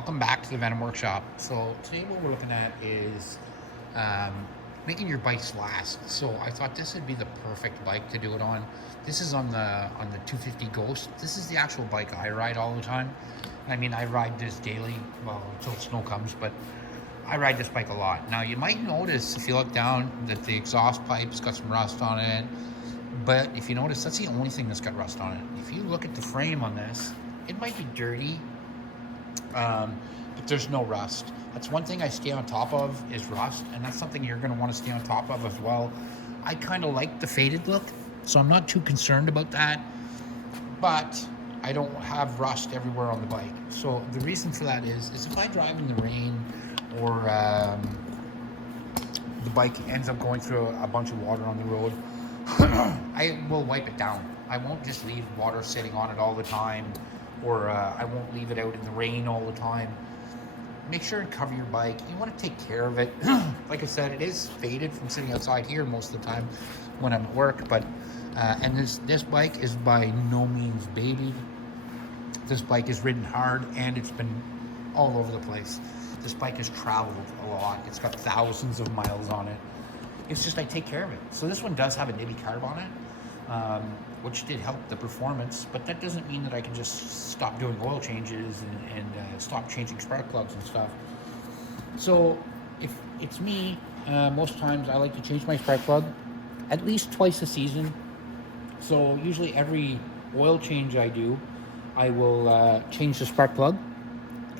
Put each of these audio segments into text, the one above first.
Welcome back to the Venom Workshop. So today what we're looking at is um, making your bikes last. So I thought this would be the perfect bike to do it on. This is on the 250 Ghost. This is the actual bike I ride all the time. I mean, I ride this daily, well, until snow comes, but I ride this bike a lot. Now you might notice if you look down that the exhaust pipe's got some rust on it, but if you notice, that's the only thing that's got rust on it. If you look at the frame on this, it might be dirty, but there's no rust. That's one thing I stay on top of is rust, and that's something you're going to want to stay on top of as well. I kind of like the faded look, so I'm not too concerned about that, but I don't have rust everywhere on the bike. So the reason for that is if I drive in the rain or the bike ends up going through a bunch of water on the road, I will wipe it down. I won't just leave water sitting on it all the time, or I won't leave it out in the rain all the time. Make sure and cover your bike. You want to take care of it. Like I said, it is faded from sitting outside here most of the time when I'm at work, but and this bike is by no means babied. This bike is ridden hard, and it's been all over the place. This bike has traveled a lot. It's got thousands of miles on it. It's just I take care of it. So this one does have a nibby carb on it, which did help the performance, but that doesn't mean that I can just stop doing oil changes and stop changing spark plugs and stuff. So if it's me, most times I like to change my spark plug at least twice a season. So usually every oil change I do, I will change the spark plug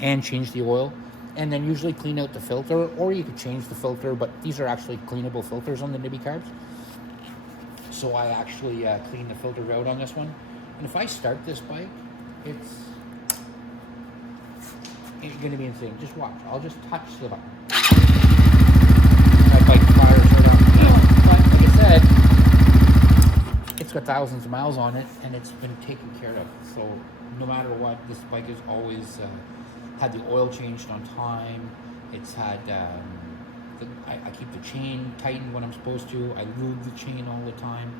and change the oil, and then usually clean out the filter, or you could change the filter, but these are actually cleanable filters on the nibby carbs. So I actually clean the filter out on this one. And if I start this bike, it's going to be insane. Just watch. I'll just touch the button. That bike fires right on. But like I said, it's got thousands of miles on it, and it's been taken care of. So no matter what, this bike has always had the oil changed on time. It's had I keep the chain tightened when I'm supposed to. I lube the chain all the time.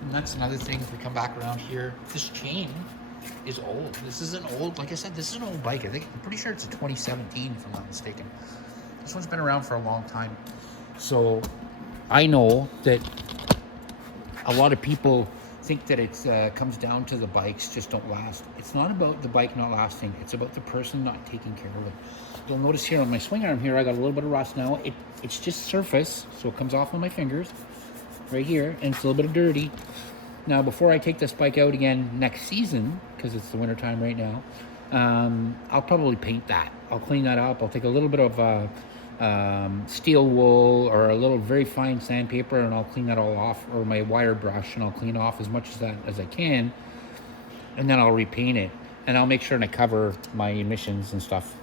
And that's another thing. If we come back around here, this chain is old. This is an old, like I said, this is an old bike. I'm pretty sure it's a 2017 if I'm not mistaken. This one's been around for a long time. So I know that a lot of people think that it comes down to the bikes just don't last. It's not about the bike not lasting. It's about the person not taking care of it. You'll notice here on my swing arm here, I got a little bit of rust now. It's just surface, so it comes off on my fingers right here, and it's a little bit of dirty. Now, before I take this bike out again next season, because it's the winter time right now, I'll probably paint that. I'll clean that up. I'll take a little bit of steel wool or a little very fine sandpaper, and I'll clean that all off, or my wire brush, and I'll clean off as much of that as I can, and then I'll repaint it, and I'll make sure and I cover my emissions and stuff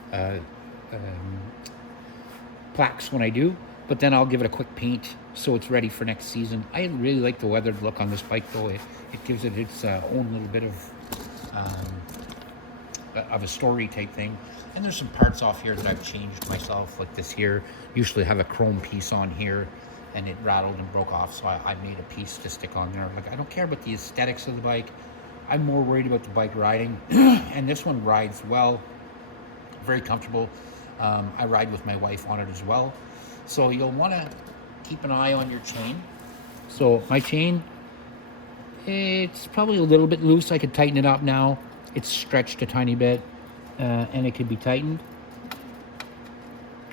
plaques when I do, but then I'll give it a quick paint so it's ready for next season. I really like the weathered look on this bike, though. It gives it its own little bit of a story type thing. And there's some parts off here that I've changed myself, like this here. Usually have a chrome piece on here, and it rattled and broke off, so I made a piece to stick on there. Like, I don't care about the aesthetics of the bike. I'm more worried about the bike riding. And this one rides well, very comfortable. I ride with my wife on it as well. So you'll want to keep an eye on your chain. So my chain, it's probably a little bit loose. I could tighten it up now. It's stretched a tiny bit, and it could be tightened.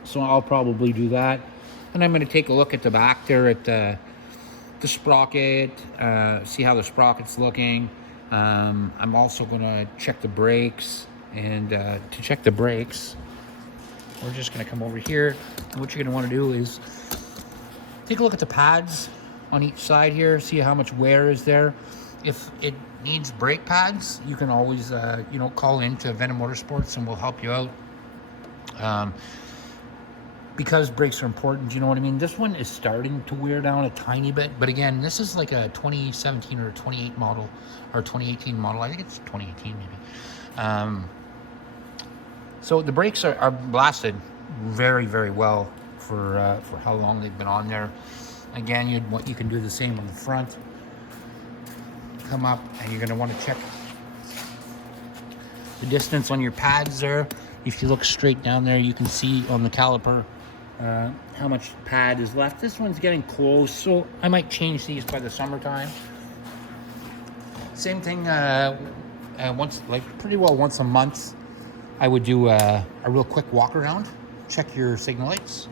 So I'll probably do that. And I'm going to take a look at the back there at the sprocket, see how the sprocket's looking. I'm also going to check the brakes. And to check the brakes, we're just going to come over here. And what you're going to want to do is take a look at the pads on each side here, see how much wear is there. If it needs brake pads, you can always call into Venom Motorsports and we'll help you out. Because brakes are important, you know what I mean? This one is starting to wear down a tiny bit, but again, this is like a 2017 or 28 model, or 2018 model. I think it's 2018 maybe. So the brakes are lasted very, very well for how long they've been on there. Again, you can do the same on the front. Come up, and you're going to want to check the distance on your pads there. If you look straight down there, you can see on the caliper how much pad is left. This one's getting close, so I might change these by the summertime. Same thing, pretty well once a month, I would do a real quick walk around, check your signal lights.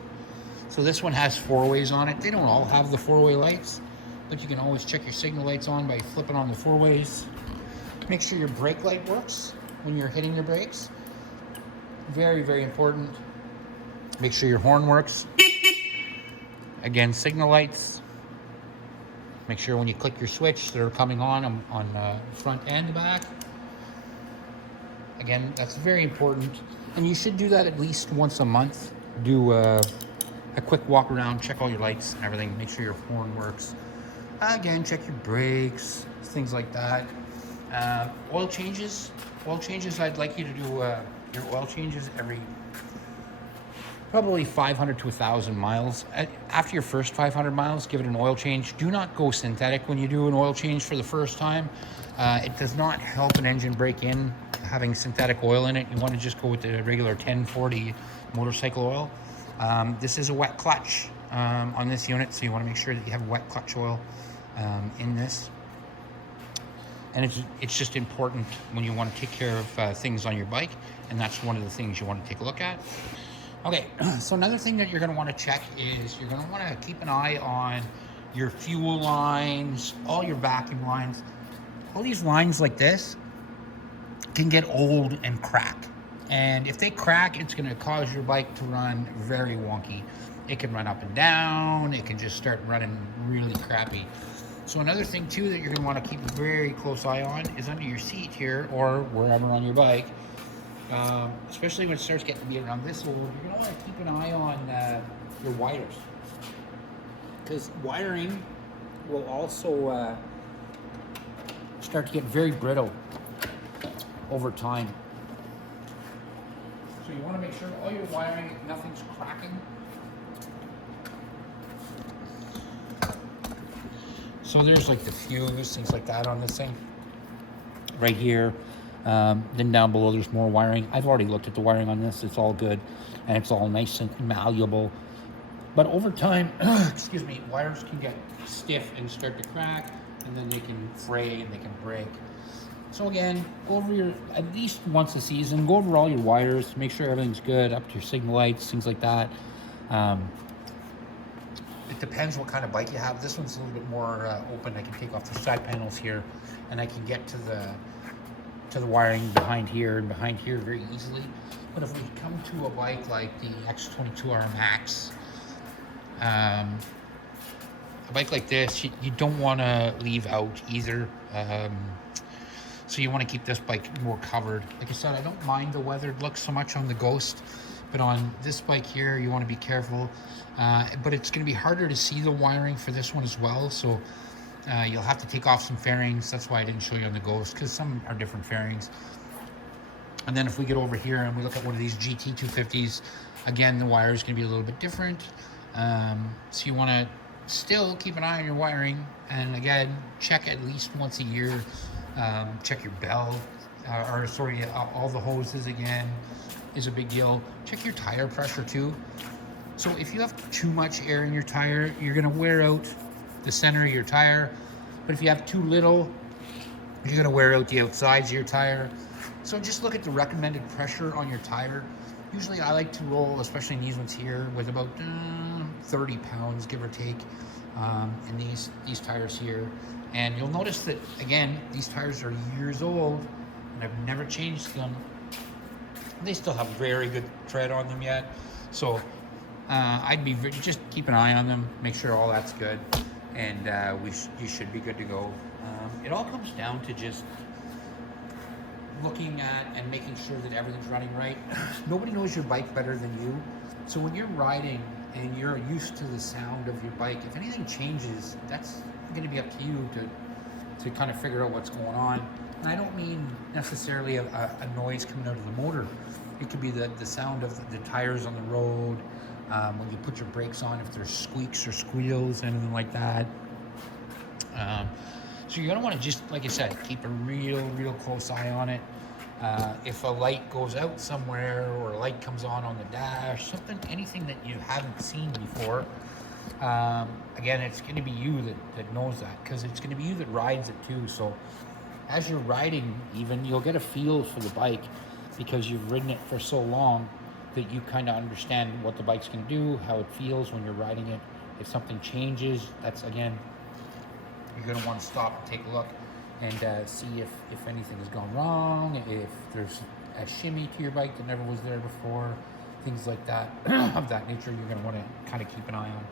So this one has 4-ways on it. They don't all have the 4-way lights, but you can always check your signal lights on by flipping on the 4-ways. Make sure your brake light works when you're hitting your brakes. Very, very important. Make sure your horn works. Again, signal lights. Make sure when you click your switch, they're coming on front and back. Again, that's very important. And you should do that at least once a month. Do a quick walk around, check all your lights and everything. Make sure your horn works. Again, check your brakes, things like that. Oil changes. I'd like you to do your oil changes every probably 500 to 1,000 miles. After your first 500 miles, give it an oil change. Do not go synthetic when you do an oil change for the first time. It does not help an engine break in having synthetic oil in it. You want to just go with the regular 1040 motorcycle oil. This is a wet clutch on this unit, so you want to make sure that you have wet clutch oil in this. And it's just important when you want to take care of things on your bike, and that's one of the things you want to take a look at. Okay, so another thing that you're going to want to check is you're going to want to keep an eye on your fuel lines, all your vacuum lines. All these lines like this can get old and crack. And if they crack, it's going to cause your bike to run very wonky. It can run up and down. It can just start running really crappy. So another thing too that you're going to want to keep a very close eye on is under your seat here or wherever on your bike. Especially when it starts getting to be around this old, you're going to want to keep an eye on your wires. Because wiring will also start to get very brittle over time. So you want to make sure all your wiring, nothing's cracking. So there's like the fuse, things like that on this thing. Right here. Then down below there's more wiring. I've already looked at the wiring on this. It's all good. And it's all nice and malleable. But over time, excuse me, wires can get stiff and start to crack. And then they can fray and they can break. So again, go over at least once a season, go over all your wires, make sure everything's good, up to your signal lights, things like that. It depends what kind of bike you have. This one's a little bit more open. I can take off the side panels here, and I can get to the wiring behind here and behind here very easily. But if we come to a bike like the X22R Max, a bike like this, you don't want to leave out either. So you want to keep this bike more covered. Like I said, I don't mind the weathered look so much on the Ghost, but on this bike here, you want to be careful. But it's going to be harder to see the wiring for this one as well. So you'll have to take off some fairings. That's why I didn't show you on the Ghost, because some are different fairings. And then if we get over here and we look at one of these GT250s, again, the wire is going to be a little bit different. So you want to still keep an eye on your wiring. And again, check at least once a year. Check your bell, all the hoses again is a big deal. Check your tire pressure too. So if you have too much air in your tire, you're going to wear out the center of your tire. But if you have too little, you're going to wear out the outsides of your tire. So just look at the recommended pressure on your tire. Usually I like to roll, especially in these ones here, with about 30 pounds, give or take, in these tires here. And you'll notice that, again, these tires are years old, and I've never changed them. They still have very good tread on them yet. So just keep an eye on them, make sure all that's good, and you should be good to go. It all comes down to just looking at and making sure that everything's running right. Nobody knows your bike better than you. So when you're riding and you're used to the sound of your bike, if anything changes, that's going to be up to you to kind of figure out what's going on. And I don't mean necessarily a noise coming out of the motor. It could be the sound of the tires on the road, when you put your brakes on, if there's squeaks or squeals, anything like that. So you're going to want to just, like I said, keep a real close eye on it. If a light goes out somewhere or a light comes on the dash, something, anything that you haven't seen before, again, it's going to be you that knows that, because it's going to be you that rides it too. So as you're riding, even, you'll get a feel for the bike because you've ridden it for so long that you kind of understand what the bike's going to do, how it feels when you're riding it. If something changes, that's, again, you're going to want to stop and take a look and see if anything has gone wrong, if there's a shimmy to your bike that never was there before, things like that of that nature you're going to want to kind of keep an eye on.